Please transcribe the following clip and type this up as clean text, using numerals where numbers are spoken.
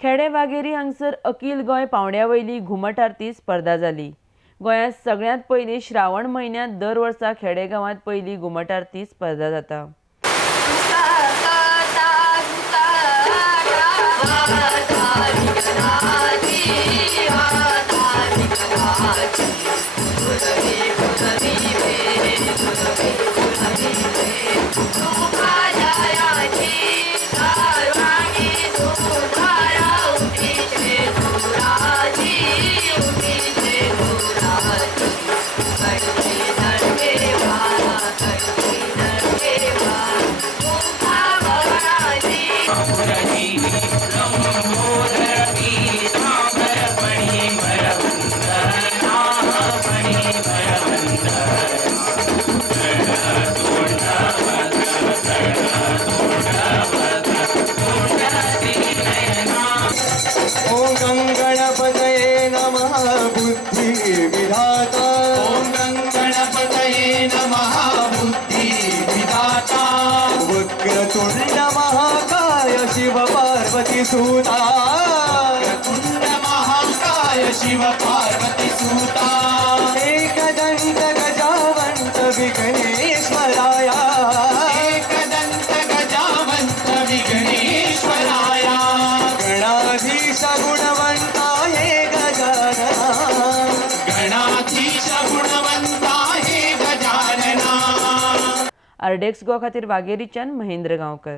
खेडे वाघेरी हांगसर अखिल गोय पावंड्या वयली घुमट आरती स्पर्धा जाली। गोंयांत सगळ्यांत पयलीं श्रावण म्हयन्यांत दर वर्सा खेडे गांवांत पयली घुमट आरती स्पर्धा जाता। ओम गणपतये नमः बुद्धि विधाता। ओम गणपतये नमः बुद्धि विधाता। वक्रतुंड महाकाय शिव पार्वती सुता। वक्रतुंड महाकाय शिव पार्वती सुता। एकदंत गजावंत विघ्नेश्वराय। एकदंत गजावंत विघ्नेश्वराय। गणाधीश गुणवंताय गजानना। गणाधीश गुणवंताय गजानना। आरडेक्स गो खातीर वाघेरीच्यान महेंद्र गांवकर।